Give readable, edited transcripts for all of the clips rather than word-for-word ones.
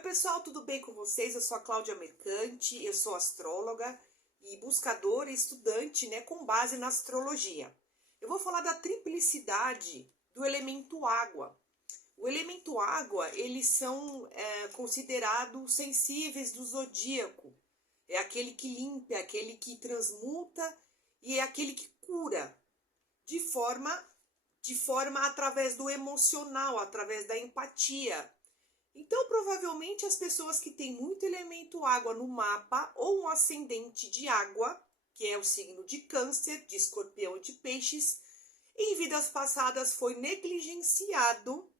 pessoal, tudo bem com vocês? Eu sou a Cláudia Mercante, eu sou astróloga e buscadora e estudante, né, com base na astrologia. Eu vou falar da triplicidade do elemento água. O elemento água, eles são considerados sensíveis do zodíaco. É aquele que limpa, é aquele que transmuta e é aquele que cura de forma através do emocional, através da empatia. Então, provavelmente, as pessoas que têm muito elemento água no mapa, ou um ascendente de água, que é o signo de Câncer, de Escorpião e de Peixes, em vidas passadas foi negligenciado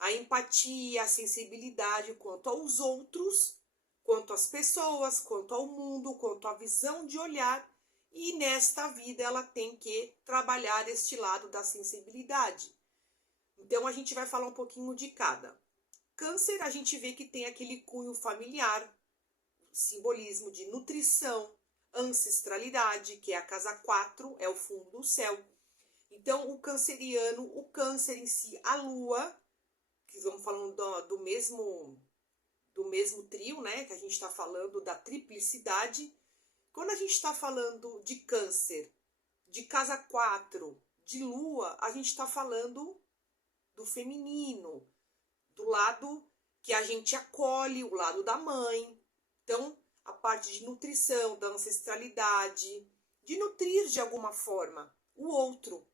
a empatia, a sensibilidade quanto aos outros, quanto às pessoas, quanto ao mundo, quanto à visão de olhar, e nesta vida ela tem que trabalhar este lado da sensibilidade. Então, a gente vai falar um pouquinho de cada. Câncer, a gente vê que tem aquele cunho familiar, simbolismo de nutrição, ancestralidade, que é a casa 4, é o fundo do céu. Então, o canceriano, o câncer em si, a lua, que vamos falando do mesmo trio, né, que a gente está falando da triplicidade. Quando a gente está falando de câncer, de casa 4, de lua, a gente está falando do feminino, do lado que a gente acolhe, o lado da mãe. Então, a parte de nutrição, da ancestralidade, de nutrir de alguma forma o outro.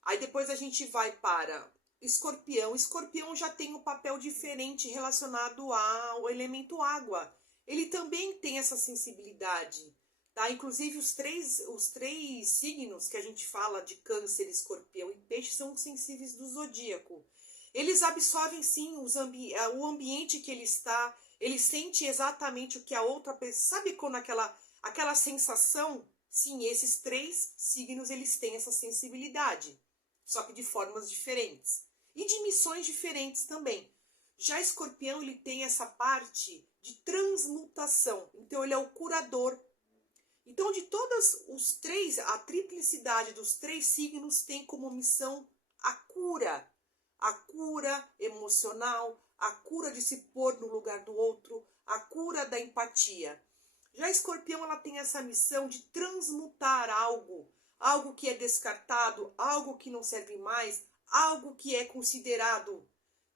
Aí depois a gente vai para Escorpião. Escorpião já tem um papel diferente relacionado ao elemento água. Ele também tem essa sensibilidade, tá? Inclusive os três signos que a gente fala de Câncer, Escorpião e Peixe são sensíveis do zodíaco. Eles absorvem sim o ambiente que ele está, ele sente exatamente o que a outra pessoa... Sabe quando aquela sensação? Sim, esses três signos eles têm essa sensibilidade, só que de formas diferentes. E de missões diferentes também. Já Escorpião, ele tem essa parte de transmutação, então ele é o curador. Então de todas os três, a triplicidade dos três signos tem como missão a cura emocional, a cura de se pôr no lugar do outro, a cura da empatia. Já Escorpião, ela tem essa missão de transmutar algo que é descartado, algo que não serve mais, algo que é considerado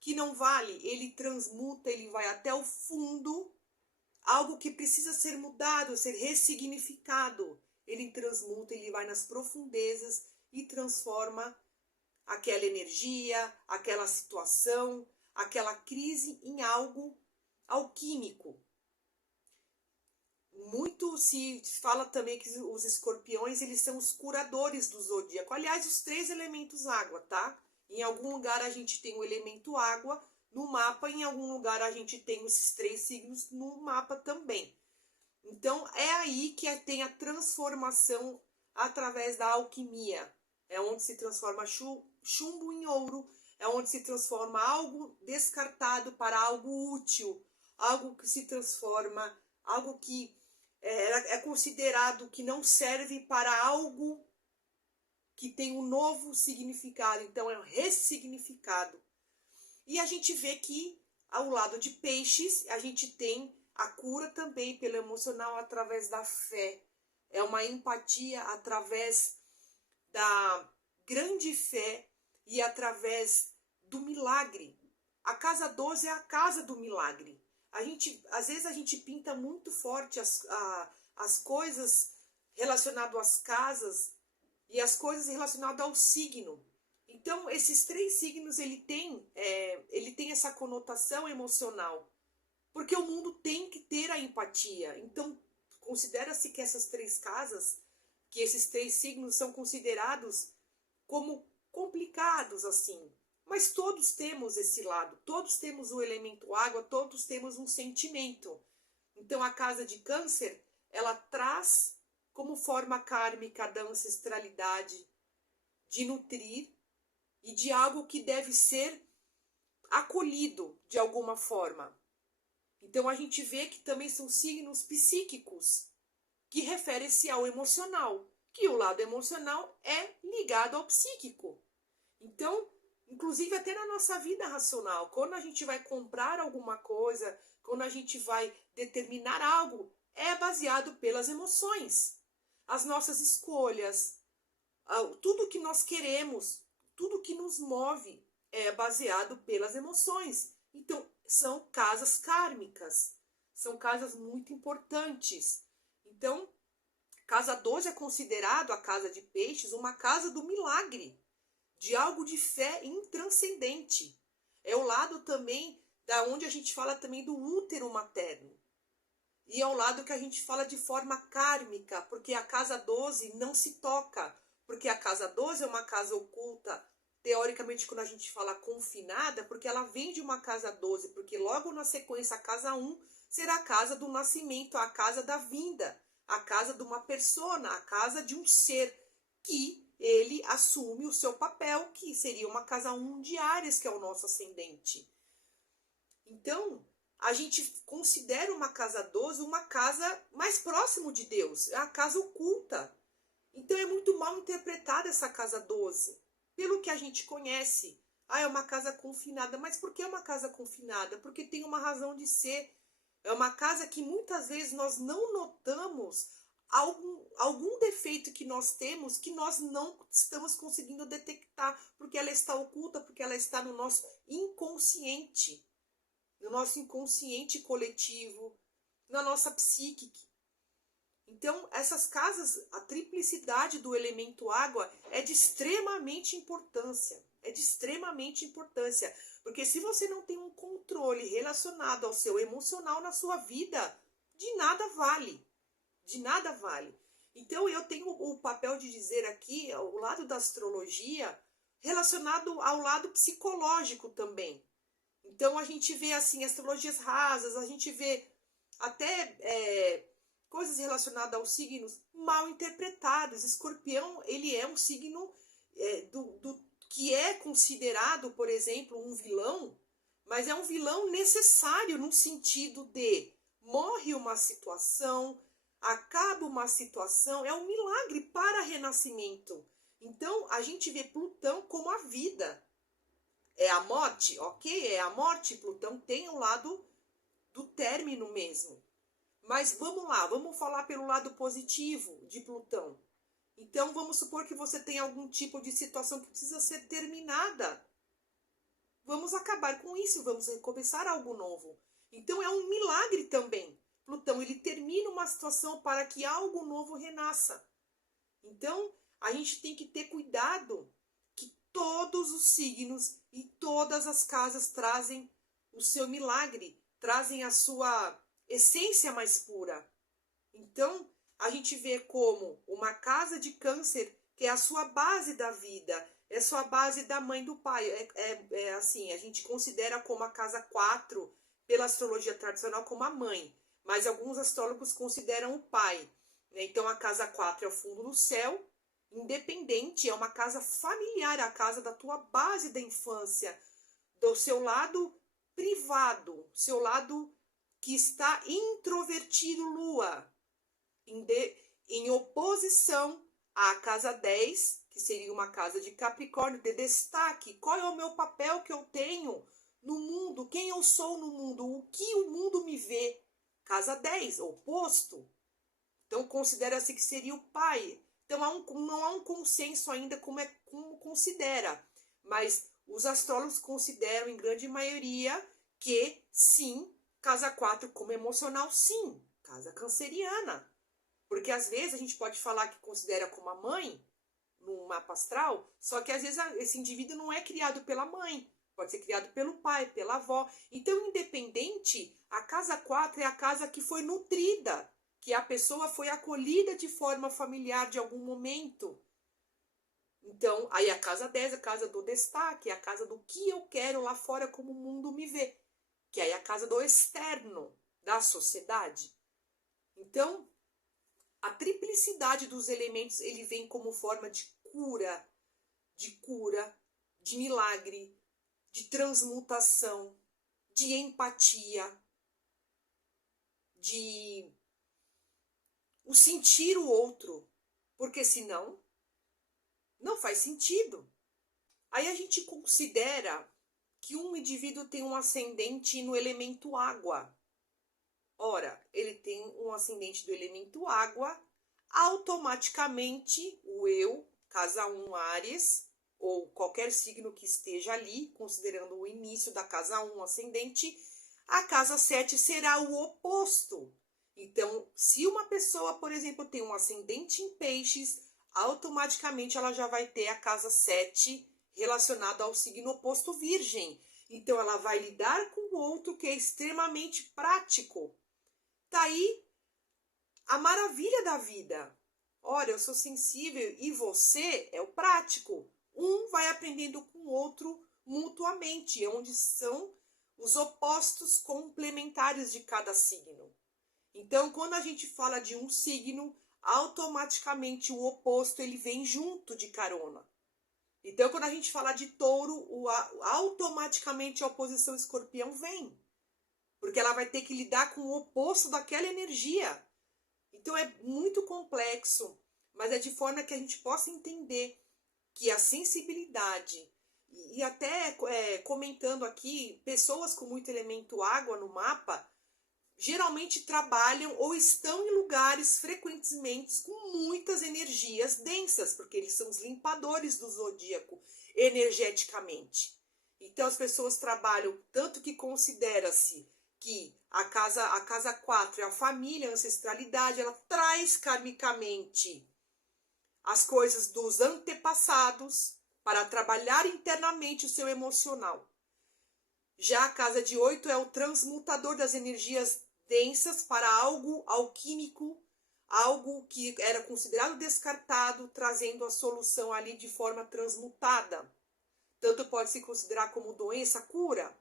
que não vale, ele transmuta, ele vai até o fundo, algo que precisa ser mudado, ser ressignificado, ele transmuta, ele vai nas profundezas e transforma aquela energia, aquela situação, aquela crise em algo alquímico. Muito se fala também que os escorpiões, eles são os curadores do zodíaco. Aliás, os três elementos água, tá? Em algum lugar a gente tem o elemento água no mapa, em algum lugar a gente tem esses três signos no mapa também. Então, é aí que tem a transformação através da alquimia. É onde se transforma chumbo em ouro, é onde se transforma algo descartado para algo útil, algo que se transforma, algo que é considerado que não serve para algo que tem um novo significado, então é um ressignificado. E a gente vê que ao lado de Peixes, a gente tem a cura também pelo emocional através da fé. É uma empatia através da grande fé e através do milagre. A casa 12 é a casa do milagre. Às vezes a gente pinta muito forte as coisas relacionadas às casas e as coisas relacionadas ao signo. Então, esses três signos, ele tem essa conotação emocional. Porque o mundo tem que ter a empatia. Então, considera-se que essas três casas, que esses três signos são considerados como complicados, assim. Mas todos temos esse lado, todos temos o elemento água, todos temos um sentimento. Então a casa de Câncer, ela traz como forma kármica da ancestralidade, de nutrir e de algo que deve ser acolhido de alguma forma. Então a gente vê que também são signos psíquicos, que referem-se ao emocional, que o lado emocional é ligado ao psíquico. Então, inclusive até na nossa vida racional. Quando a gente vai comprar alguma coisa, quando a gente vai determinar algo, é baseado pelas emoções, as nossas escolhas, tudo que nós queremos, tudo que nos move é baseado pelas emoções. Então, são casas kármicas, são casas muito importantes. Então, casa 12 é considerado, a casa de peixes, uma casa do milagre, de algo de fé intranscendente. É o lado também da onde a gente fala também do útero materno. E é o lado que a gente fala de forma kármica, porque a casa 12 não se toca, porque a casa 12 é uma casa oculta, teoricamente quando a gente fala confinada, porque ela vem de uma casa 12, porque logo na sequência a casa 1 será a casa do nascimento, a casa da vinda, a casa de uma persona, a casa de um ser que ele assume o seu papel, que seria uma casa 1 de Áries, que é o nosso ascendente. Então, a gente considera uma casa 12 uma casa mais próximo de Deus, é a casa oculta. Então é muito mal interpretada essa casa 12, pelo que a gente conhece. Ah, é uma casa confinada. Mas por que é uma casa confinada? Porque tem uma razão de ser. É uma casa que muitas vezes nós não notamos algum defeito que nós temos que nós não estamos conseguindo detectar, porque ela está oculta, porque ela está no nosso inconsciente. No nosso inconsciente coletivo, na nossa psique. Então, essas casas, a triplicidade do elemento água é de extremamente importância. É de extremamente importância. Porque se você não tem um controle relacionado ao seu emocional na sua vida, de nada vale. De nada vale. Então, eu tenho o papel de dizer aqui, o lado da astrologia, relacionado ao lado psicológico também. Então a gente vê assim astrologias rasas, a gente vê até coisas relacionadas aos signos mal interpretadas. Escorpião, ele é um signo que é considerado, por exemplo, um vilão, mas é um vilão necessário no sentido de morre uma situação, acaba uma situação, é um milagre para renascimento. Então a gente vê Plutão como a vida. É a morte, ok? É a morte, Plutão tem um lado do término mesmo. Mas vamos lá, vamos falar pelo lado positivo de Plutão. Então vamos supor que você tem algum tipo de situação que precisa ser terminada. Vamos acabar com isso, vamos recomeçar algo novo. Então é um milagre também. Plutão, ele termina uma situação para que algo novo renasça. Então a gente tem que ter cuidado que todos os signos e todas as casas trazem o seu milagre, trazem a sua essência mais pura. Então, a gente vê como uma casa de câncer, que é a sua base da vida, é a sua base da mãe e do pai. É assim, a gente considera como a casa 4, pela astrologia tradicional, como a mãe. Mas alguns astrólogos consideram o pai. Né? Então, a casa 4 é o fundo do céu, independente, é uma casa familiar, a casa da tua base da infância, do seu lado privado, seu lado que está introvertido, Lua, em oposição à casa 10, que seria uma casa de Capricórnio, de destaque. Qual é o meu papel que eu tenho no mundo? Quem eu sou no mundo? O que o mundo me vê? Casa 10, oposto. Então, considera-se que seria o pai. Então, não há um consenso ainda como considera. Mas os astrólogos consideram, em grande maioria, que sim, casa 4 como emocional, sim, casa canceriana. Porque às vezes a gente pode falar que considera como a mãe, num mapa astral, só que às vezes esse indivíduo não é criado pela mãe, pode ser criado pelo pai, pela avó. Então, independente, a casa 4 é a casa que foi nutrida, que a pessoa foi acolhida de forma familiar de algum momento. Então, aí a casa 10 é a casa do destaque, é a casa do que eu quero lá fora como o mundo me vê, que aí é a casa do externo, da sociedade. Então, a triplicidade dos elementos, ele vem como forma de cura, de milagre, de transmutação, de empatia, de o sentir o outro, porque senão não faz sentido. Aí a gente considera que um indivíduo tem um ascendente no elemento água. Ora, ele tem um ascendente do elemento água, automaticamente o eu, casa 1 Áries, ou qualquer signo que esteja ali, considerando o início da casa 1 ascendente, a casa 7 será o oposto. Então, se uma pessoa, por exemplo, tem um ascendente em peixes, automaticamente ela já vai ter a casa 7 relacionada ao signo oposto virgem. Então, ela vai lidar com o outro que é extremamente prático. Tá aí a maravilha da vida. Ora, eu sou sensível e você é o prático. Um vai aprendendo com o outro mutuamente, onde são os opostos complementares de cada signo. Então, quando a gente fala de um signo, automaticamente o oposto ele vem junto de carona. Então, quando a gente fala de touro, automaticamente a oposição escorpião vem. Porque ela vai ter que lidar com o oposto daquela energia. Então é muito complexo, mas é de forma que a gente possa entender que a sensibilidade, e até comentando aqui, pessoas com muito elemento água no mapa, geralmente trabalham ou estão em lugares frequentemente com muitas energias densas, porque eles são os limpadores do zodíaco energeticamente. Então as pessoas trabalham, tanto que considera-se que a casa 4 é a família, a ancestralidade, ela traz karmicamente as coisas dos antepassados para trabalhar internamente o seu emocional. Já a casa de 8 é o transmutador das energias densas para algo alquímico, algo que era considerado descartado, trazendo a solução ali de forma transmutada. Tanto pode se considerar como doença, cura.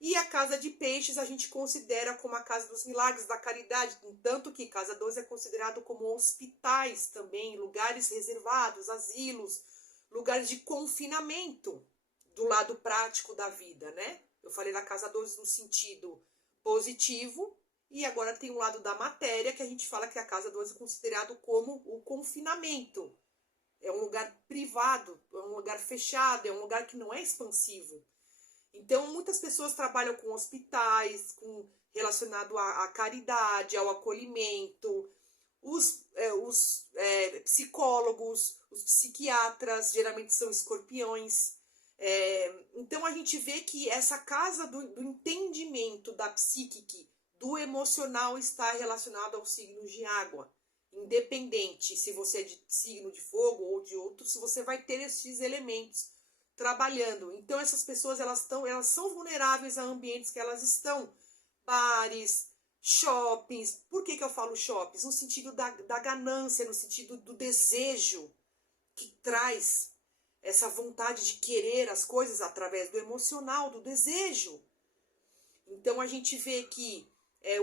E a casa de peixes a gente considera como a casa dos milagres, da caridade, tanto que casa 12 é considerado como hospitais também, lugares reservados, asilos, lugares de confinamento do lado prático da vida, né? Eu falei da casa 12 no sentido positivo, e agora tem um lado da matéria que a gente fala que a casa 12 é considerado como o confinamento. É um lugar privado, é um lugar fechado, é um lugar que não é expansivo. Então, muitas pessoas trabalham com hospitais, relacionado à caridade, ao acolhimento. Os psicólogos, os psiquiatras, geralmente são escorpiões. Então, a gente vê que essa casa do entendimento da psíquica, do emocional, está relacionada aos signos de água. Independente se você é de signo de fogo ou de outros, você vai ter esses elementos trabalhando. Então essas pessoas elas são vulneráveis a ambientes que elas estão, bares, shoppings. Por que eu falo shoppings? No sentido da ganância, no sentido do desejo, que traz essa vontade de querer as coisas através do emocional, do desejo. Então a gente vê que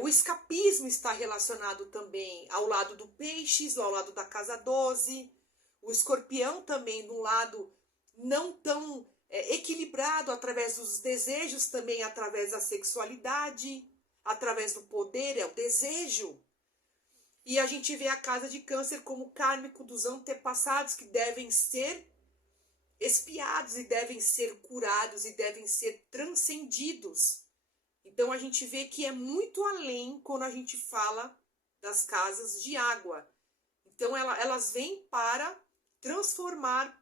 o escapismo está relacionado também ao lado do peixes, ao lado da casa 12, o escorpião também no lado não tão equilibrado, através dos desejos, também através da sexualidade, através do poder, é o desejo. E a gente vê a casa de câncer como kármico dos antepassados, que devem ser expiados e devem ser curados e devem ser transcendidos. Então a gente vê que é muito além quando a gente fala das casas de água. Então elas vêm para transformar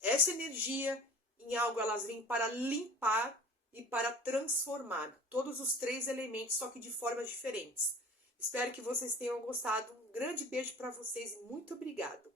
essa energia em algo, elas vêm para limpar e para transformar todos os 3 elementos, só que de formas diferentes. Espero que vocês tenham gostado. Um grande beijo para vocês e muito obrigado.